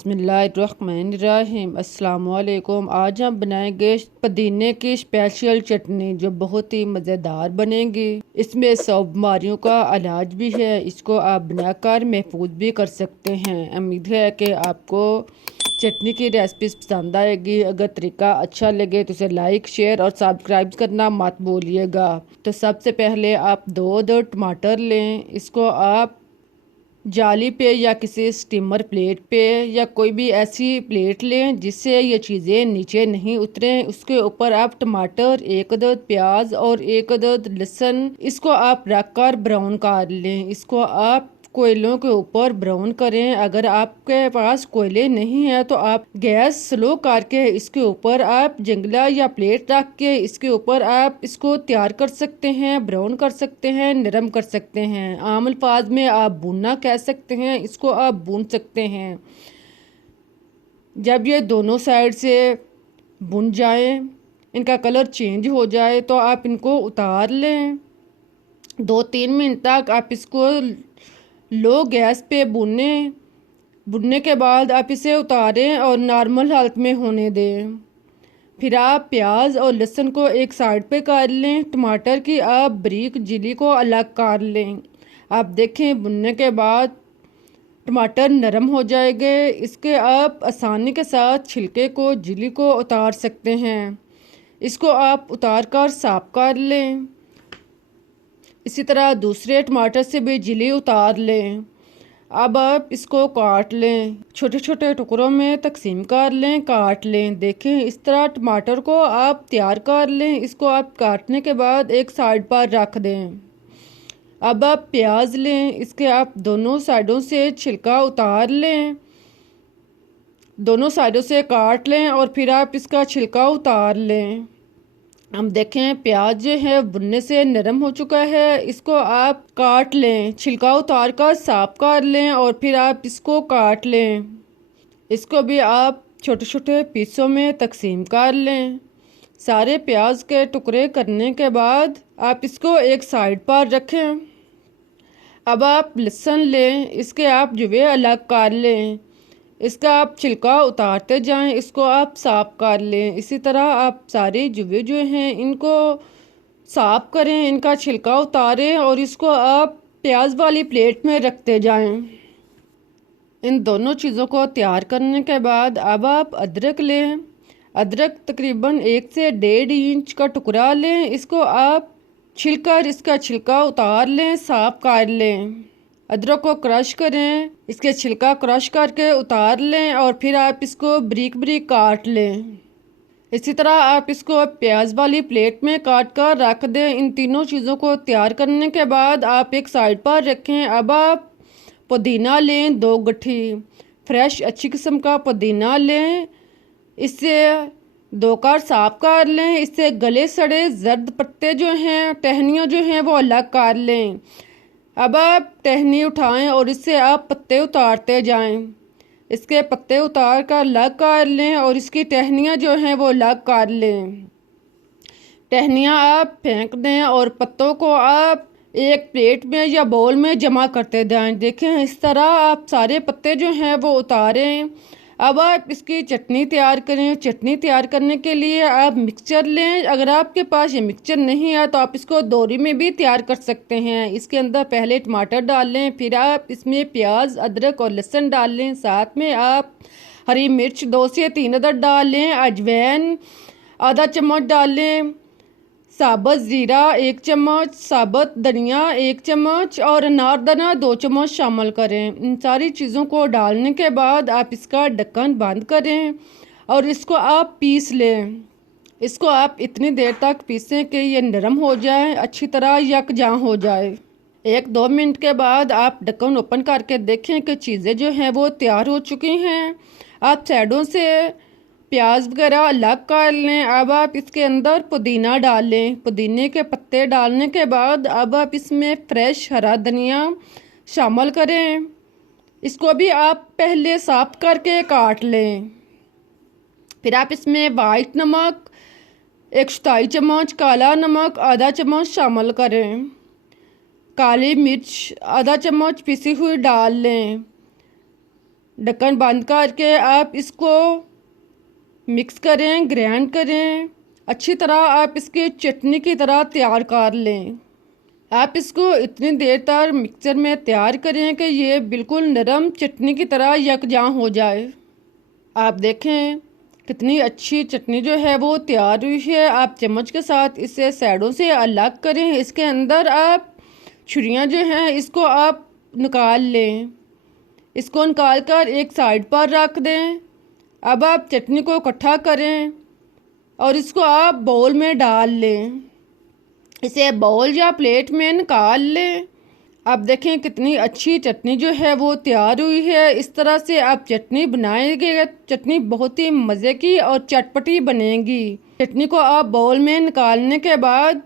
बिस्मिल्लाहिर्रहमानिर्रहीम। अस्सलामुअलैकुम। आज हम बनाएंगे पुदीने की स्पेशल चटनी जो बहुत ही मज़ेदार बनेगी। इसमें 100 बीमारियों का इलाज भी है। इसको आप बनाकर महफूज भी कर सकते हैं। उम्मीद है कि आपको चटनी की रेसिपी पसंद आएगी। अगर तरीका अच्छा लगे तो इसे लाइक, शेयर और सब्सक्राइब करना मत भूलिएगा। तो सबसे पहले आप दो टमाटर लें। इसको आप जाली पे या किसी स्टीमर प्लेट पे या कोई भी ऐसी प्लेट लें जिससे ये चीज़ें नीचे नहीं उतरें। उसके ऊपर आप टमाटर, एक अदद प्याज और एक अदद लहसुन इसको आप रख कर ब्राउन कर लें। इसको आप कोयलों के ऊपर ब्राउन करें। अगर आपके पास कोयले नहीं है तो आप गैस स्लो करके इसके ऊपर आप जंगला या प्लेट रख के इसके ऊपर आप इसको तैयार कर सकते हैं, ब्राउन कर सकते हैं, नरम कर सकते हैं। आम अल्फाज में आप भुनना कह सकते हैं। इसको आप भून सकते हैं। जब ये दोनों साइड से भुन जाए, इनका कलर चेंज हो जाए तो आप इनको उतार लें। 2-3 मिनट तक आप इसको लो गैस पे भुनने के बाद आप इसे उतारें और नॉर्मल हालत में होने दें। फिर आप प्याज और लहसुन को एक साइड पे कर लें। टमाटर की आप बारीक जिली को अलग कर लें। आप देखें भुनने के बाद टमाटर नरम हो जाएंगे। इसके आप आसानी के साथ छिलके को, जिली को उतार सकते हैं। इसको आप उतार कर साफ कर लें। इसी तरह दूसरे टमाटर से भी जिली उतार लें। अब आप इसको काट लें, छोटे छोटे टुकड़ों में तकसीम कर लें, काट लें। देखें इस तरह टमाटर को आप तैयार कर लें। इसको आप काटने के बाद एक साइड पर रख दें। अब आप प्याज लें, इसके आप दोनों साइडों से छिलका उतार लें, दोनों साइडों से काट लें और फिर आप इसका छिलका उतार लें। हम देखें प्याज जो है भुनने से नरम हो चुका है। इसको आप काट लें, छिलका उतार कर साफ कर लें और फिर आप इसको काट लें। इसको भी आप छोटे छोटे पीसों में तकसीम कर लें। सारे प्याज के टुकड़े करने के बाद आप इसको एक साइड पर रखें। अब आप लहसुन लें, इसके आप जुवे अलग कर लें। इसका आप छिलका उतारते जाएं, इसको आप साफ कर लें। इसी तरह आप सारे जुवे जो हैं इनको साफ करें, इनका छिलका उतारें और इसको आप प्याज वाली प्लेट में रखते जाएं। इन दोनों चीज़ों को तैयार करने के बाद अब आप अदरक लें। अदरक तकरीबन 1 से 1.5 इंच का टुकड़ा लें। इसको आप छिलकर इसका छिलका उतार लें, साफ कर लें। अदरक को क्रश करें, इसके छिलका क्रश करके उतार लें और फिर आप इसको बारीक बारीक काट लें। इसी तरह आप इसको प्याज वाली प्लेट में काट कर रख दें। इन तीनों चीज़ों को तैयार करने के बाद आप एक साइड पर रखें। अब आप पुदीना लें, 2 गट्ठी फ्रेश अच्छी किस्म का पुदीना लें। इससे धोकर साफ कर लें। इससे गले सड़े जर्द पत्ते जो हैं, टहनियाँ जो हैं वो अलग कर लें। अब आप टहनी उठाएं और इससे आप पत्ते उतारते जाएं। इसके पत्ते उतार कर अलग कर लें और इसकी टहनियाँ जो हैं वो अलग कर लें। टहनियाँ आप फेंक दें और पत्तों को आप एक प्लेट में या बाउल में जमा करते जाएं। देखें इस तरह आप सारे पत्ते जो हैं वो उतारें। अब आप इसकी चटनी तैयार करें। चटनी तैयार करने के लिए आप मिक्सचर लें। अगर आपके पास ये मिक्सचर नहीं है तो आप इसको दोरी में भी तैयार कर सकते हैं। इसके अंदर पहले टमाटर डाल लें, फिर आप इसमें प्याज, अदरक और लहसुन डाल लें। साथ में आप हरी मिर्च 2 से 3 अदद डाल लें। अजवाइन आधा चम्मच डाल लें। साबुत ज़ीरा 1 चम्मच, साबुत धनिया 1 चम्मच और अनारदाना 2 चम्मच शामिल करें। इन सारी चीज़ों को डालने के बाद आप इसका ढक्कन बंद करें और इसको आप पीस लें। इसको आप इतनी देर तक पीसें कि ये नरम हो जाए, अच्छी तरह यकजां हो जाए। 1-2 मिनट के बाद आप ढक्कन ओपन करके देखें कि चीज़ें जो हैं वो तैयार हो चुकी हैं। आप साइडों से प्याज वगैरह अलग कर लें। अब आप इसके अंदर पुदीना डाल लें। पुदीने के पत्ते डालने के बाद अब आप इसमें फ्रेश हरा धनिया शामिल करें। इसको भी आप पहले साफ करके काट लें। फिर आप इसमें वाइट नमक 1 चौथाई चम्मच, काला नमक आधा चम्मच शामिल करें। काली मिर्च आधा चम्मच पिसी हुई डाल लें। ढक्कन बंद करके आप इसको मिक्स करें, ग्राइंड करें अच्छी तरह। आप इसकी चटनी की तरह तैयार कर लें। आप इसको इतनी देर तक मिक्सर में तैयार करें कि ये बिल्कुल नरम चटनी की तरह यकजां हो जाए। आप देखें कितनी अच्छी चटनी जो है वो तैयार हुई है। आप चम्मच के साथ इसे साइडों से अलग करें। इसके अंदर आप छुरियाँ जो हैं इसको आप निकाल लें। इसको निकाल कर एक साइड पर रख दें। अब आप चटनी को इकट्ठा करें और इसको आप बाउल में डाल लें। इसे बाउल या प्लेट में निकाल लें। अब देखें कितनी अच्छी चटनी जो है वो तैयार हुई है। इस तरह से आप चटनी बनाएंगे, चटनी बहुत ही मज़े की और चटपटी बनेगी। चटनी को आप बाउल में निकालने के बाद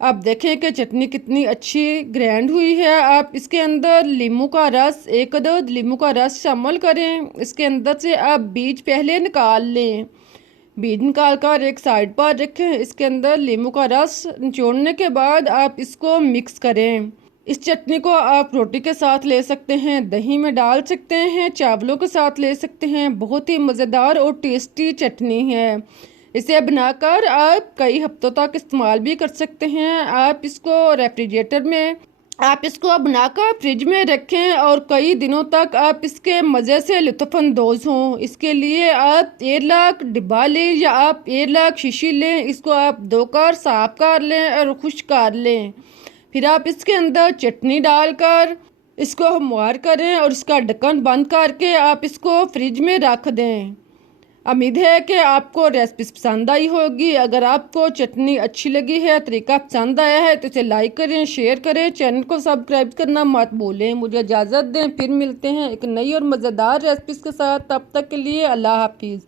आप देखें कि चटनी कितनी अच्छी ग्राइंड हुई है। आप इसके अंदर नींबू का रस, एक अदद नींबू का रस शामिल करें। इसके अंदर से आप बीज पहले निकाल लें। बीज निकाल कर एक साइड पर रखें। इसके अंदर नींबू का रस निचोड़ने के बाद आप इसको मिक्स करें। इस चटनी को आप रोटी के साथ ले सकते हैं, दही में डाल सकते हैं, चावलों के साथ ले सकते हैं। बहुत ही मज़ेदार और टेस्टी चटनी है। इसे बनाकर आप कई हफ्तों तक इस्तेमाल भी कर सकते हैं। आप इसको रेफ्रिजरेटर में आप इसको बनाकर फ्रिज में रखें और कई दिनों तक आप इसके मज़े से लुत्फ़अंदोज़ हों। इसके लिए आप 1 लाख डिब्बा लें या आप 1 लाख शीशी लें। इसको आप धोकर साफ कर लें और खुश्क कर लें। फिर आप इसके अंदर चटनी डालकर इसको हमवार करें और इसका ढक्कन बंद करके आप इसको फ्रिज में रख दें। उम्मीद है कि आपको रेसिपी पसंद आई होगी। अगर आपको चटनी अच्छी लगी है, तरीका पसंद आया है तो इसे लाइक करें, शेयर करें, चैनल को सब्सक्राइब करना मत भूलें। मुझे इजाज़त दें, फिर मिलते हैं एक नई और मज़ेदार रेसिपी के साथ। तब तक के लिए अल्लाह हाफिज़।